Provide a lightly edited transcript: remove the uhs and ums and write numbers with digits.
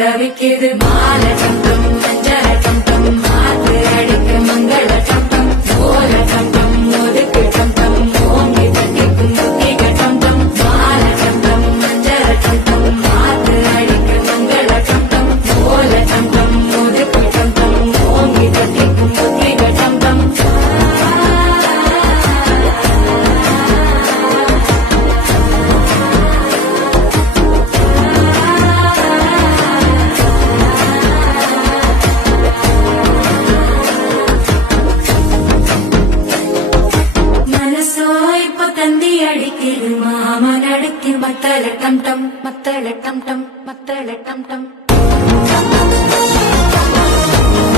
தவிக்குது மால சம்டம் மஞ்சள சம்டம் மாத்து அடிக்க மங்கள சம்டம் சோல சம்டம் ஒதுக்கு சம்டம் ஓங்கி தட்டிக்கும் முத்திக சம்டம் மால சம்டம் மஞ்சள சம்டம் மாத்து அடிக்க மங்கள சம்டம் சோல சம்டம் ஒதுக்கு சம்டம் ஓங்கி தட்டிக்கும் முத்திக சம்டம் தந்தி அடிக்குது மாமன் அடிக்கு மத்தள டம் டம் மத்தள டம் டம் மத்தள டம் டம்